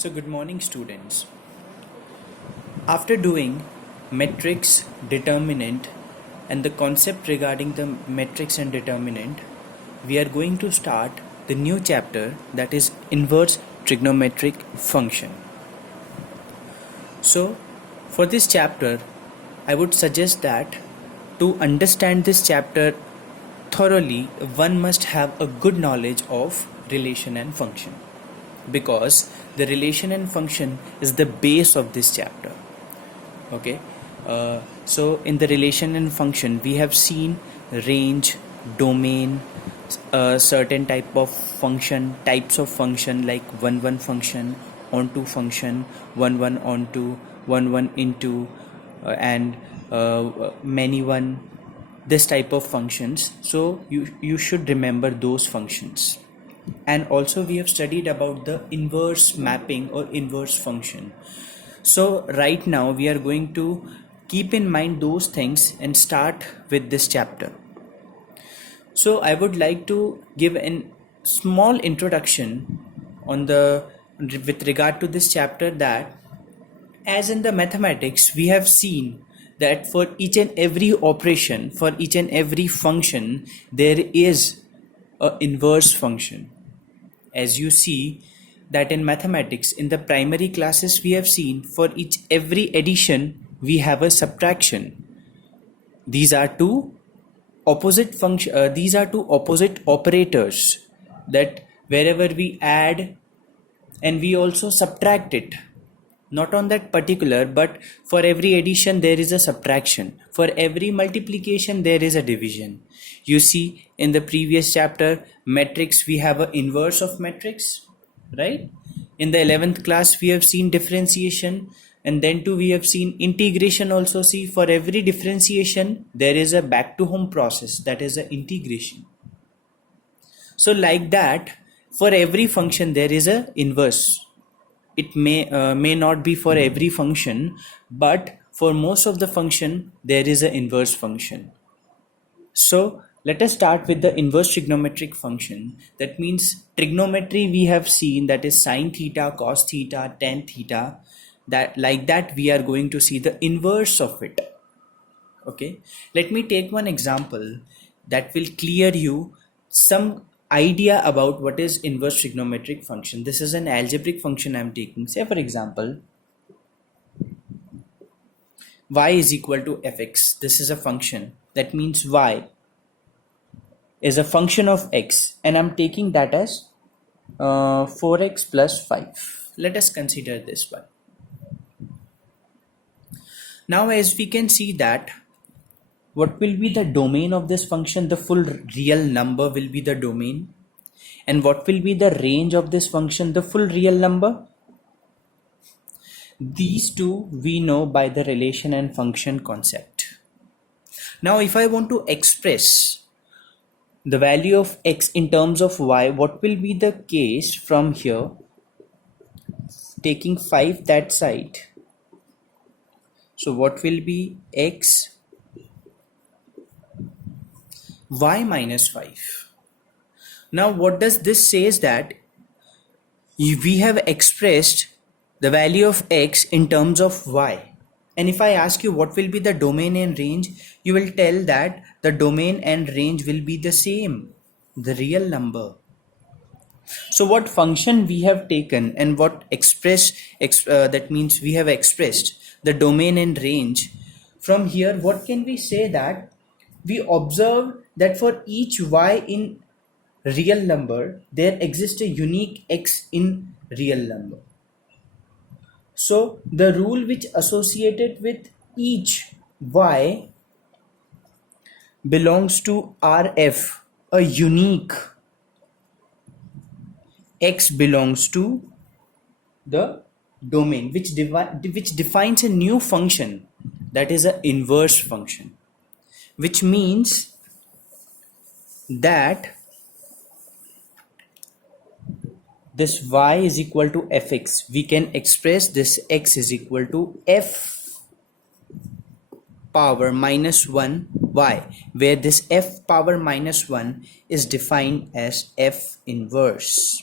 So good morning students. After doing matrix, determinant and the concept regarding the matrix and determinant, we are going to start the new chapter, that is inverse trigonometric function. So for this chapter, I would suggest that to understand this chapter thoroughly, one must have a good knowledge of relation and function, because the relation and function is the base of this chapter. Okay, so in the relation and function we have seen range, domain, certain type of function, types of function like 1 function, onto function, 1 onto, 1 into, and many one, this type of functions. So you should remember those functions. And also we have studied about the inverse mapping or inverse function. So right now we are going to keep in mind those things and start with this chapter. So I would like to give a small introduction on with regard to this chapter, that as in the mathematics we have seen that for each and every operation, for each and every function, there is a inverse function. As you see that in mathematics, in the primary classes we have seen for every addition we have a subtraction. These are two opposite operators, that wherever we add and we also subtract it, not on that particular, but for every addition there is a subtraction, for every multiplication there is a division. You see in the previous chapter matrix we have an inverse of matrix, right? In the 11th class we have seen differentiation, and then too we have seen integration also. See, for every differentiation there is a back to home process, that is a integration. So like that, for every function there is a inverse. It may not be for every function, but for most of the function there is an inverse function. So let us start with the inverse trigonometric function. That means trigonometry we have seen, that is sine theta, cos theta, tan theta. That like that we are going to see the inverse of it. Okay, let me take one example that will clear you some idea about what is inverse trigonometric function. This is an algebraic function I am taking. Say for example, y is equal to fx. This is a function. That means y is a function of x, and I'm taking that as 4x plus 5. Let us consider this one. Now as we can see that what will be the domain of this function? The full real number will be the domain. And what will be the range of this function? The full real number. These two we know by the relation and function concept. Now if I want to express the value of x in terms of y, what will be the case from here? Taking 5 that side. So what will be x? Y minus 5. Now what does this say is that we have expressed the value of x in terms of y. And if I ask you what will be the domain and range, you will tell that the domain and range will be the same, the real number. So what function we have taken and what that means we have expressed the domain and range. From here, what can we say? That we observe that for each y in real number there exists a unique x in real number. So the rule which associated with each y belongs to Rf, a unique x belongs to the domain, which defines a new function, that is an inverse function, which means that this y is equal to fx. We can express this x is equal to f power minus 1 y, where this f power minus 1 is defined as f inverse.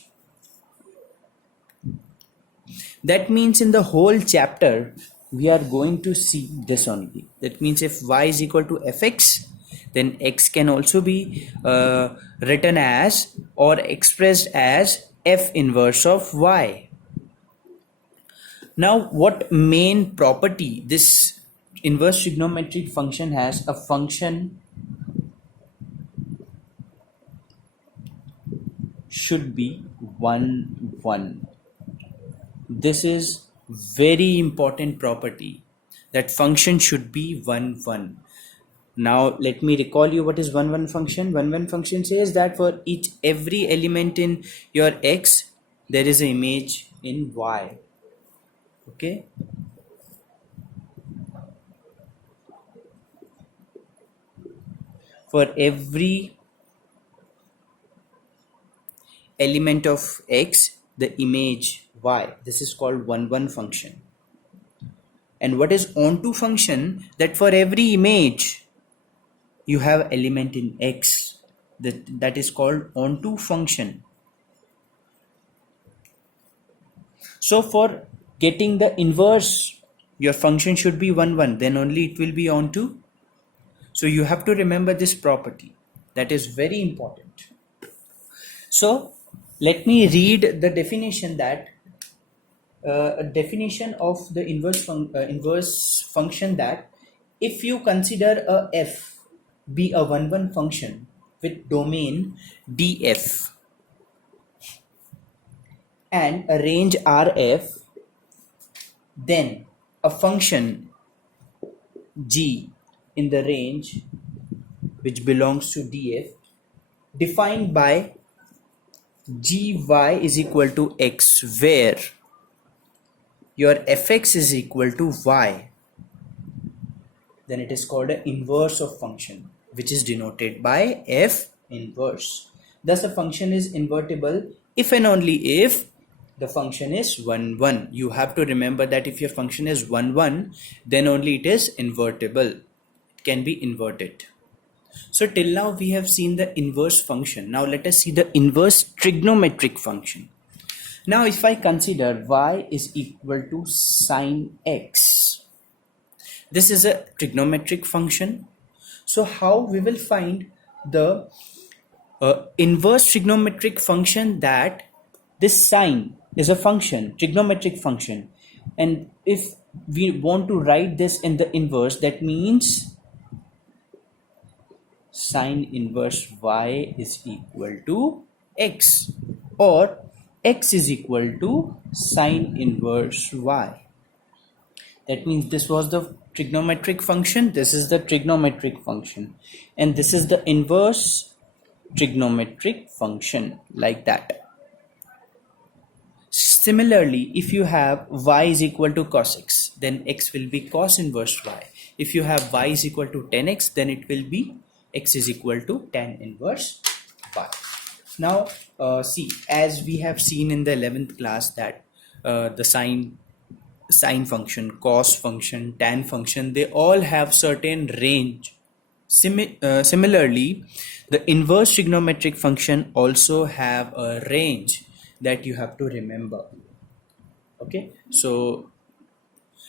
That means in the whole chapter, we are going to see this only. That means if y is equal to fx, then x can also be written as or expressed as f inverse of y. Now, what main property this inverse trigonometric function has? A function should be 1 1. This is very important property, that function should be 1 1. Now let me recall you what is 1 1 function. 1 1 function says that for every element in your x, there is an image in y. Okay. For every element of x, the image y. This is called 1 1 function. And what is onto function? That for every image you have element in x. That is called onto function. So for getting the inverse, your function should be 1 1. Then only it will be onto. So you have to remember this property. That is very important. So let me read the definition, that a definition of the inverse function, that if you consider a f be a 1 1 function with domain df and a range rf, then a function g in the range which belongs to df defined by gy is equal to x, where your fx is equal to y, then it is called an inverse of function, which is denoted by f inverse. Thus a function is invertible if and only if the function is 1 1. You have to remember that if your function is 1 1, then only it is invertible. It can be inverted. So till now we have seen the inverse function. Now let us see the inverse trigonometric function. Now if I consider y is equal to sine x, this is a trigonometric function. So how we will find the inverse trigonometric function? That this sine is a function, trigonometric function, and if we want to write this in the inverse, that means sine inverse y is equal to x, or x is equal to sine inverse y. That means this was the trigonometric function, this is the trigonometric function, and this is the inverse trigonometric function, like that. Similarly, if you have y is equal to cos x, then x will be cos inverse y. If you have y is equal to tan x, then it will be x is equal to tan inverse y. Now see, as we have seen in the 11th class, that the sine function, cos function, tan function, they all have certain range. Similarly, the inverse trigonometric function also have a range that you have to remember. Okay, so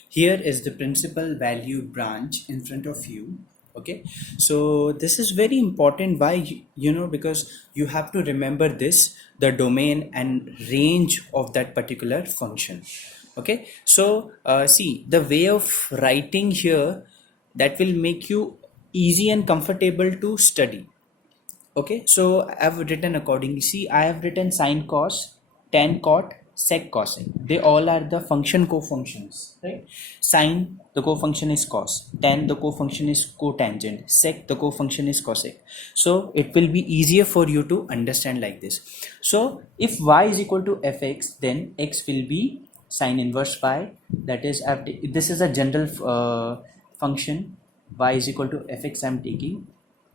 here is the principal value branch in front of you. Okay, so this is very important. Why? Because you have to remember this, the domain and range of that particular function. Okay, so see, the way of writing here, that will make you easy and comfortable to study. Okay, so I have written accordingly. See, I have written sine cos, tan cot, sec cosec. They all are the function cofunctions, right? Sine, the cofunction is cos. Tan, the cofunction is cotangent. Sec, the cofunction is cosec. So it will be easier for you to understand like this. So if y is equal to fx, then x will be sine inverse y. That is, this is a general function. Y is equal to fx I am taking.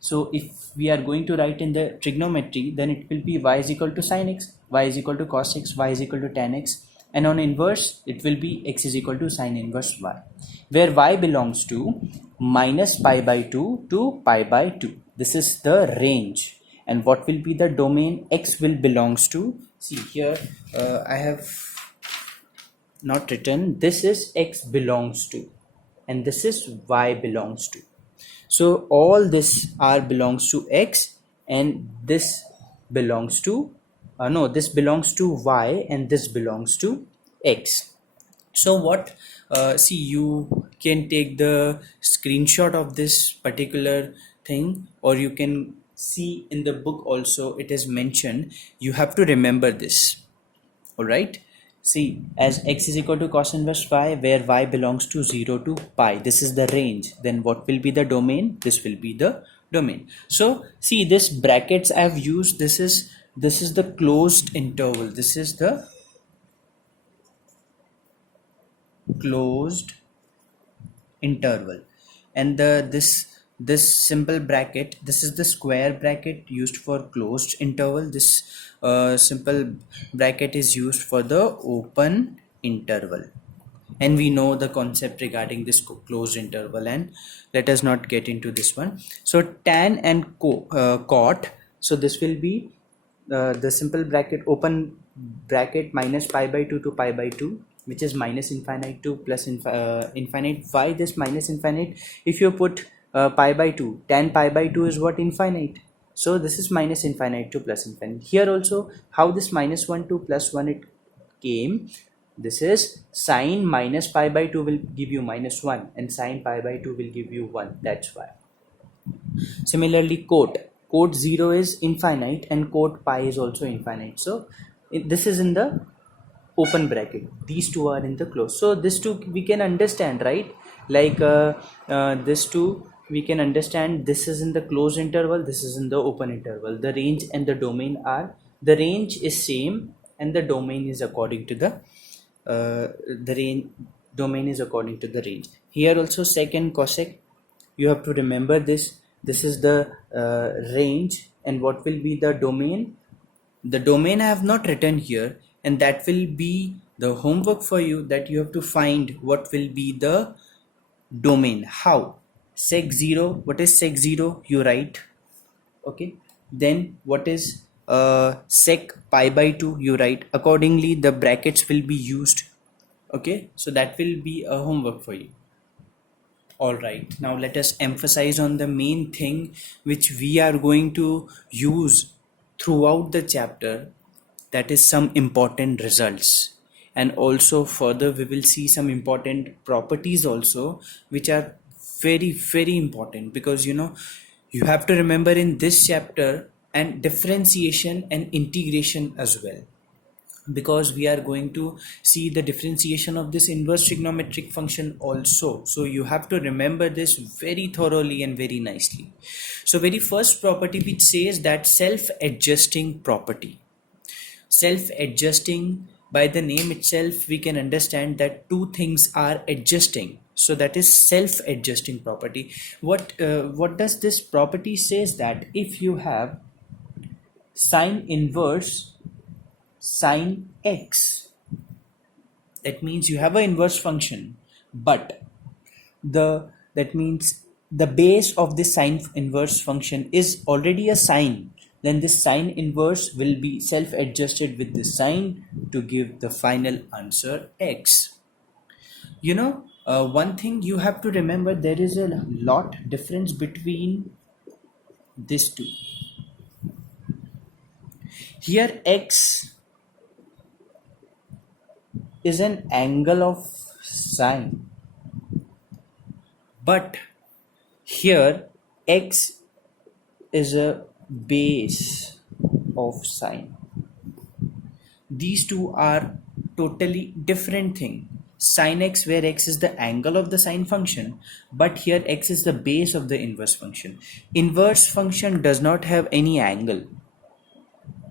So if we are going to write in the trigonometry, then it will be y is equal to sine x, y is equal to cos x, y is equal to tan x, and on inverse it will be x is equal to sine inverse y, where y belongs to minus pi by 2 to pi by 2. This is the range. And what will be the domain? X will belongs to, see here, I have not written, this is x belongs to, and this is y belongs to. So all this r belongs to x, and this belongs to no, this belongs to y, and this belongs to x. So what, see, you can take the screenshot of this particular thing, or you can see in the book also it is mentioned. You have to remember this. All right, see, as x is equal to cos inverse y, where y belongs to 0 to pi, this is the range, then what will be the domain? This will be the domain. So see, this brackets I have used, this is the closed interval, this is the closed interval, and this simple bracket, this is the square bracket used for closed interval. This simple bracket is used for the open interval, and we know the concept regarding this closed interval, and let us not get into this one. So tan and cot, so this will be the simple bracket, open bracket, minus pi by 2 to pi by 2, which is minus infinite to plus infinite. Why this minus infinite? If you put pi by 2, tan pi by 2 is what? Infinite. So this is minus infinite to plus infinite. Here also, how this minus 1 to plus 1 it came, this is sine minus pi by 2 will give you minus 1, and sine pi by 2 will give you 1. That's why. Similarly, cot 0 is infinite, and cot pi is also infinite. So this is in the open bracket, these two are in the close. So this two we can understand, right? Like this two we can understand, this is in the closed interval, this is in the open interval. The range and the domain are, the range is same, and the domain is according to the range, domain is according to the range. Here also sec and cosec, you have to remember this. This is the range, and what will be the domain? The domain I have not written here, and that will be the homework for you, that you have to find what will be the domain. How? Sec 0, what is sec 0? You write. Okay, then what is sec pi by 2? You write. Accordingly the brackets will be used. Okay, so that will be a homework for you. All right, now let us emphasize on the main thing which we are going to use throughout the chapter, that is some important results, and also further we will see some important properties also, which are very important, because you have to remember in this chapter, and differentiation and integration as well, because we are going to see the differentiation of this inverse trigonometric function also. So you have to remember this very thoroughly and very nicely. So very first property which says that self-adjusting property. Self-adjusting, by the name itself we can understand that two things are adjusting, so that is self-adjusting property. What does this property says? That if you have sine inverse sine x, that means you have an inverse function, but that means the base of this sine inverse function is already a sine, then this sine inverse will be self-adjusted with the sine to give the final answer x. One thing you have to remember, there is a lot difference between these two. Here x is an angle of sine, but here x is a base of sine. These two are totally different thing. Sin x, where x is the angle of the sine function, but here x is the base of the inverse function. Inverse function does not have any angle.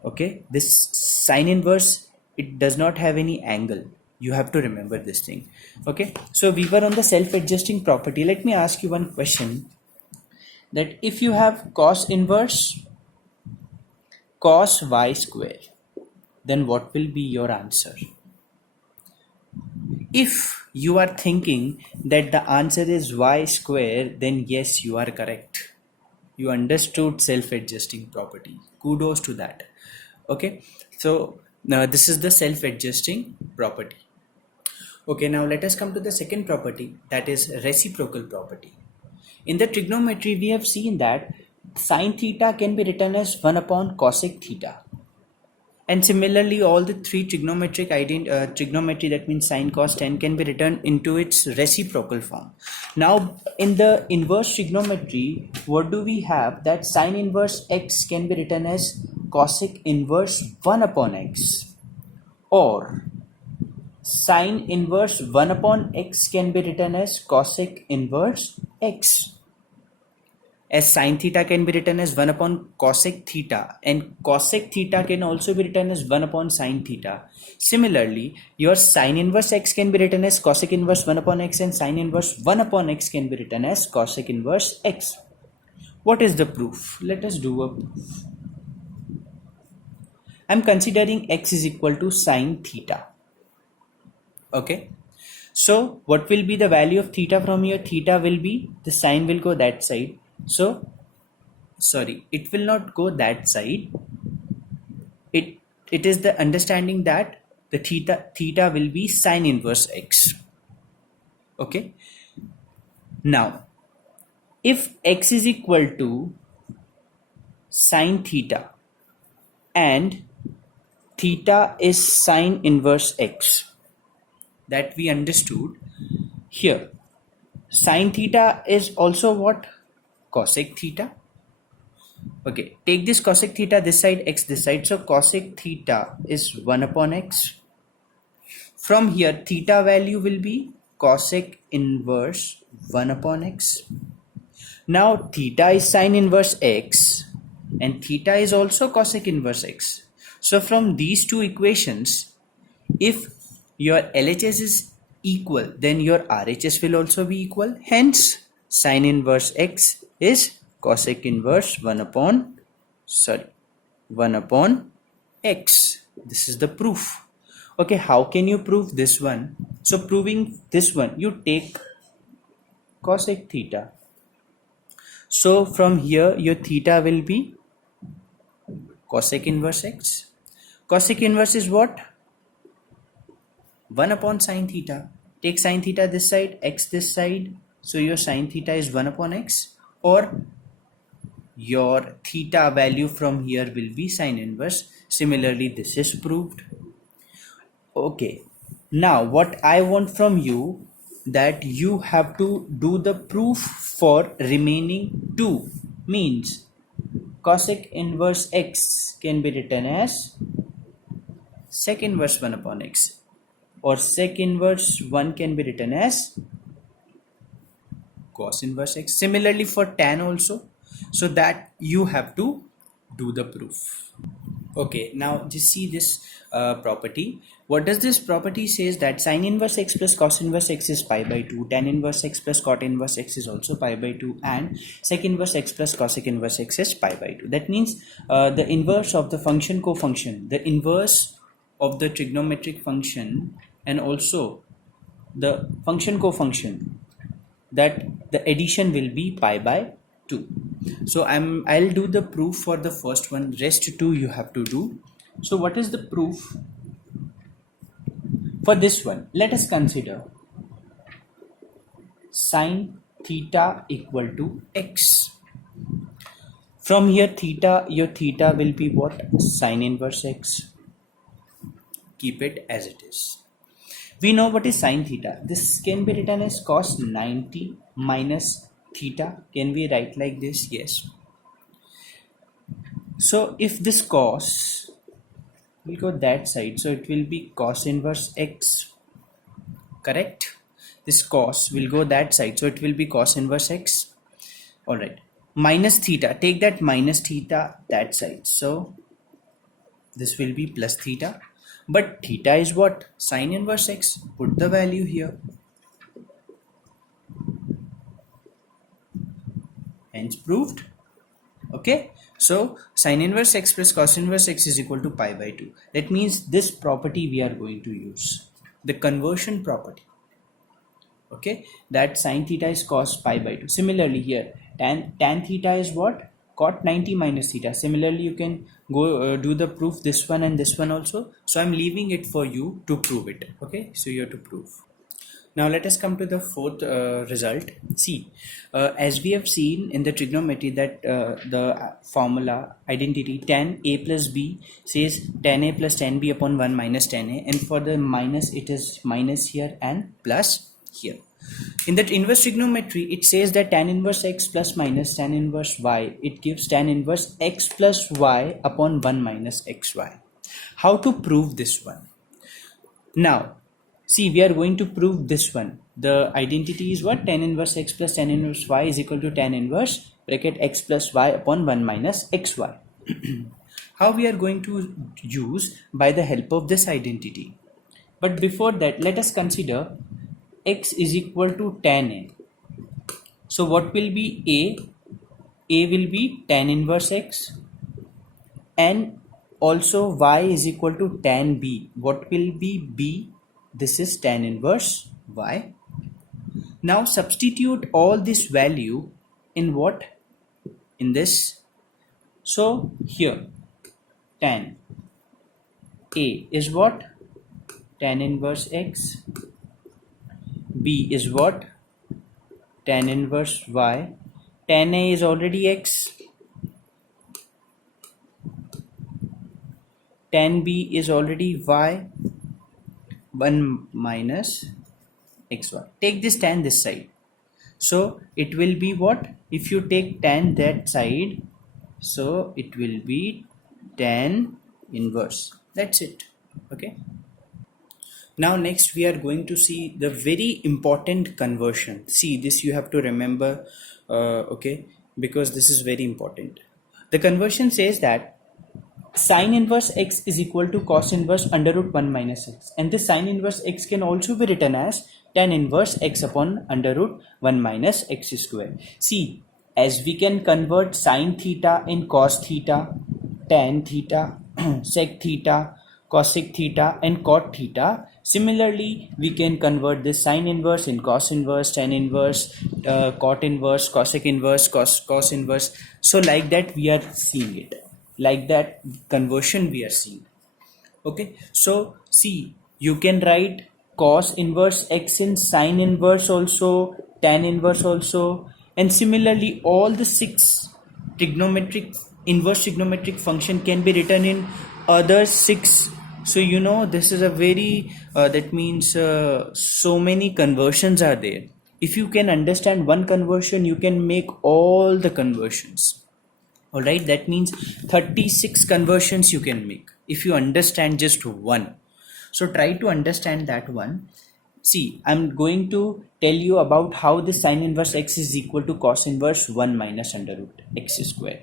Okay, this sine inverse, it does not have any angle. You have to remember this thing. Okay, so we were on the self-adjusting property. Let me ask you one question, that if you have cos inverse cos y square, then what will be your answer? If you are thinking that the answer is y square, then yes, you are correct. You understood self-adjusting property. Kudos to that. Okay, so now this is the self-adjusting property. Okay, now let us come to the second property, that is reciprocal property. In the trigonometry, we have seen that sine theta can be written as 1 upon cosec theta. And similarly, all the three trigonometry, that means sine, cos, tan, can be written into its reciprocal form. Now, in the inverse trigonometry, what do we have? That sine inverse x can be written as cosec inverse 1 upon x, or sine inverse 1 upon x can be written as cosec inverse x. As sine theta can be written as 1 upon cosec theta, and cosec theta can also be written as 1 upon sine theta. Similarly, your sine inverse x can be written as cosec inverse 1 upon x, and sine inverse 1 upon x can be written as cosec inverse x. What is the proof? Let us do a proof. I am considering x is equal to sine theta. Okay. So what will be the value of theta from here? Theta will be, the sine will go that side. So, sorry, it will not go that side. It is the understanding that the theta will be sine inverse x. Okay. Now, if x is equal to sine theta and theta is sine inverse x, that we understood here. Sine theta is also what? Cosec theta. Okay, take this cosec theta this side, x this side. So cosec theta is 1 upon x. From here, theta value will be cosec inverse 1 upon x. Now theta is sine inverse x and theta is also cosec inverse x. So from these two equations, if your LHS is equal, then your RHS will also be equal. Hence, sine inverse x is cosec inverse 1 upon x. This is the proof. Okay, how can you prove this one? So proving this one, you take cosec theta. So from here, your theta will be cosec inverse x. Cosec inverse is what? 1 upon sine theta. Take sine theta this side, x this side. So your sine theta is 1 upon x, or your theta value from here will be sine inverse. Similarly, this is proved. Okay. Now what I want from you, that you have to do the proof for remaining two. Means cosec inverse x can be written as sec inverse 1 upon x, or sec inverse 1 can be written as cos inverse x. Similarly for tan also. So that you have to do the proof. Okay, now just see this property. What does this property says? That sine inverse x plus cos inverse x is pi by 2, tan inverse x plus cot inverse x is also pi by 2, and sec inverse x plus cosec inverse x is pi by 2. That means the inverse of the function cofunction, the inverse of the trigonometric function, and also the function cofunction, that the addition will be pi by 2. So I'll do the proof for the first one, rest two you have to do. So what is the proof for this one? Let us consider sine theta equal to x. From here theta, your theta will be what? Sine inverse x. Keep it as it is. We know what is sine theta. This can be written as cos 90 minus theta. Can we write like this? Yes. So if this cos will go that side, so it will be cos inverse x. Correct? This cos will go that side, so it will be cos inverse x. Alright. Minus theta. Take that minus theta that side. So this will be plus theta. But theta is what? Sine inverse x. Put the value here. Hence proved. Okay. So sine inverse x plus cos inverse x is equal to pi by 2. That means this property we are going to use. The conversion property. Okay. That sine theta is cos pi by 2. Similarly here, tan theta is what? Cot 90 minus theta. Similarly, you can go do the proof this one and this one also. So I'm leaving it for you to prove it. Okay. So you have to prove. Now let us come to the fourth result. See, as we have seen in the trigonometry that the formula identity tan a plus b says tan a plus tan b upon 1 minus tan a, and for the minus it is minus here and plus here. In that inverse trigonometry, it says that tan inverse x plus minus tan inverse y, it gives tan inverse x plus y upon 1 minus xy. How to prove this one? Now, see, we are going to prove this one. The identity is what? Tan inverse x plus tan inverse y is equal to tan inverse bracket x plus y upon 1 minus xy. How we are going to use? By the help of this identity. But before that, let us consider x is equal to tan a. So what will be a? A will be tan inverse x, and also y is equal to tan b. What will be b? This is tan inverse y. Now substitute all this value in what? In this. So here tan a is what? Tan inverse x. B is what? Tan inverse y. Tan a is already x. Tan b is already y. 1 minus xy. Take this tan this side. So it will be what? If you take tan that side, so it will be tan inverse. That's it. Okay. Now next we are going to see the very important conversion. See, this you have to remember, okay, because this is very important. The conversion says that sin inverse x is equal to cos inverse under root 1 minus x, and this sin inverse x can also be written as tan inverse x upon under root 1 minus x square. See, as we can convert sin theta in cos theta, tan theta, sec theta, cosec theta and cot theta, similarly we can convert this sin inverse in cos inverse, tan inverse, cot inverse, cosec inverse, cos inverse. So like that we are seeing it, like that conversion we are seeing. Okay, so see, you can write cos inverse x in sin inverse also, tan inverse also, and similarly all the 6 trigonometric inverse trigonometric function can be written in other 6. So you know, this is a very that means so many conversions are there. If you can understand one conversion, you can make all the conversions. All right, that means 36 conversions you can make if you understand just one. So try to understand that one. See, I'm going to tell you about how the sin inverse x is equal to cos inverse 1 minus under root x square.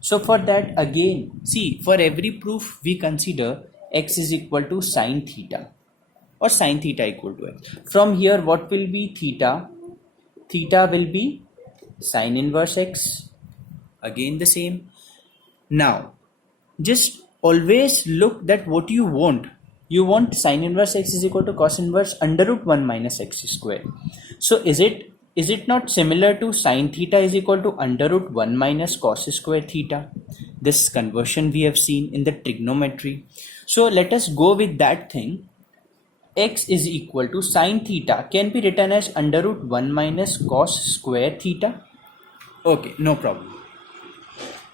So for that, again, see, for every proof we consider x is equal to sin theta or sin theta equal to x. From here, what will be theta? Theta will be sin inverse x. Again the same. Now just always look that what you want. You want sin inverse x is equal to cos inverse under root 1 minus x square. So is it not similar to sin theta is equal to under root 1 minus cos square theta? This conversion we have seen in the trigonometry. So let us go with that thing. X is equal to sin theta can be written as under root 1 minus cos square theta. Okay, no problem.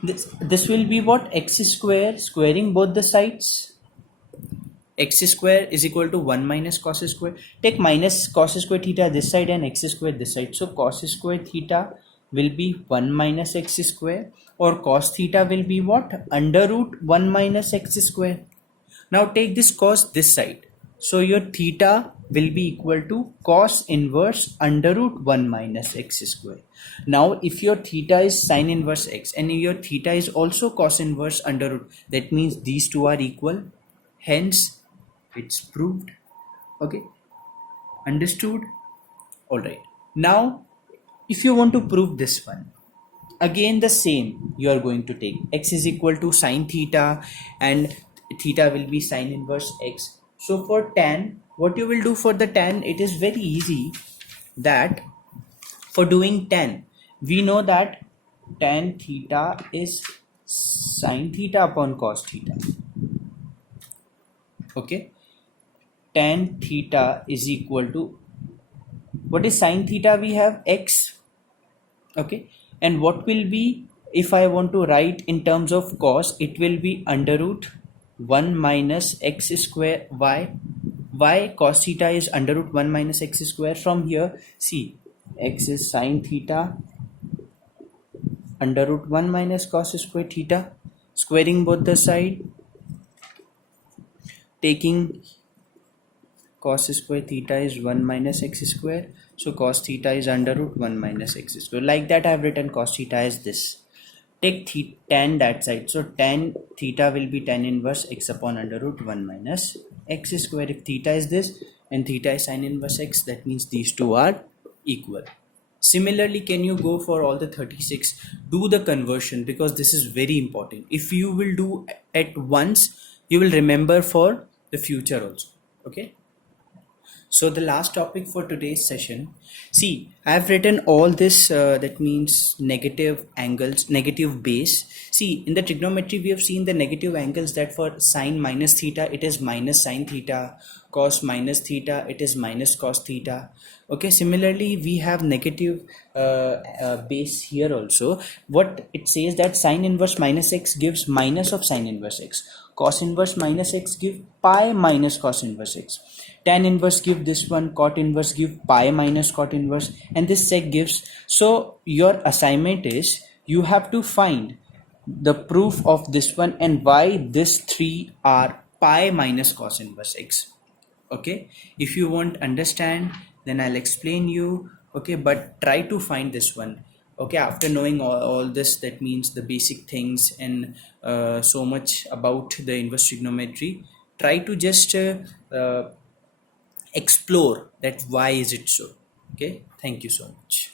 This will be what? X square squaring both the sides. X square is equal to 1 minus cos square. Take minus cos square theta this side and x square this side. So cos square theta will be 1 minus x square, or cos theta will be what? Under root 1 minus x square. Now take this cos this side. So your theta will be equal to cos inverse under root 1 minus x square. Now if your theta is sin inverse x and your theta is also cos inverse under root, that means these two are equal. Hence it's proved. Okay, understood? Alright, now if you want to prove this one, again the same, you are going to take x is equal to sin theta and theta will be sin inverse x. So for tan, what you will do for the tan, it is very easy. That for doing tan, we know that tan theta is sin theta upon cos theta. Okay, tan theta is equal to What is sine theta? We have x. Okay, and what will be if I want to write in terms of cos? It will be under root 1 minus x square y. Why cos theta is under root 1 minus x square? From here, see, x is sine theta under root 1 minus cos square theta, squaring both the side, taking cos square theta is 1 minus x square, so cos theta is under root 1 minus x square. Like that I have written cos theta as this. Take tan that side, so tan theta will be tan inverse x upon under root 1 minus x square. If theta is this and theta is sin inverse x, that means these two are equal. Similarly, can you go for all the 36? Do the conversion, because this is very important. If you will do at once, you will remember for the future also. Okay. So the last topic for today's session, see, I have written all this, that means negative angles, negative base. See, in the trigonometry, we have seen the negative angles, that for sine minus theta, it is minus sine theta, cos minus theta, it is minus cos theta. Okay, similarly, we have negative base here also. What it says that sine inverse minus x gives minus of sine inverse x. Cos inverse minus x give pi minus cos inverse x. Tan inverse give this one, cot inverse give pi minus cot inverse, and this sec gives. So your assignment is you have to find the proof of this one and why this three are pi minus cos inverse x. Okay, if you won't understand, then I'll explain you. Okay, but try to find this one. Okay, after knowing all this, that means the basic things and so much about the inverse trigonometry, try to just explore that why is it so. Okay, thank you so much.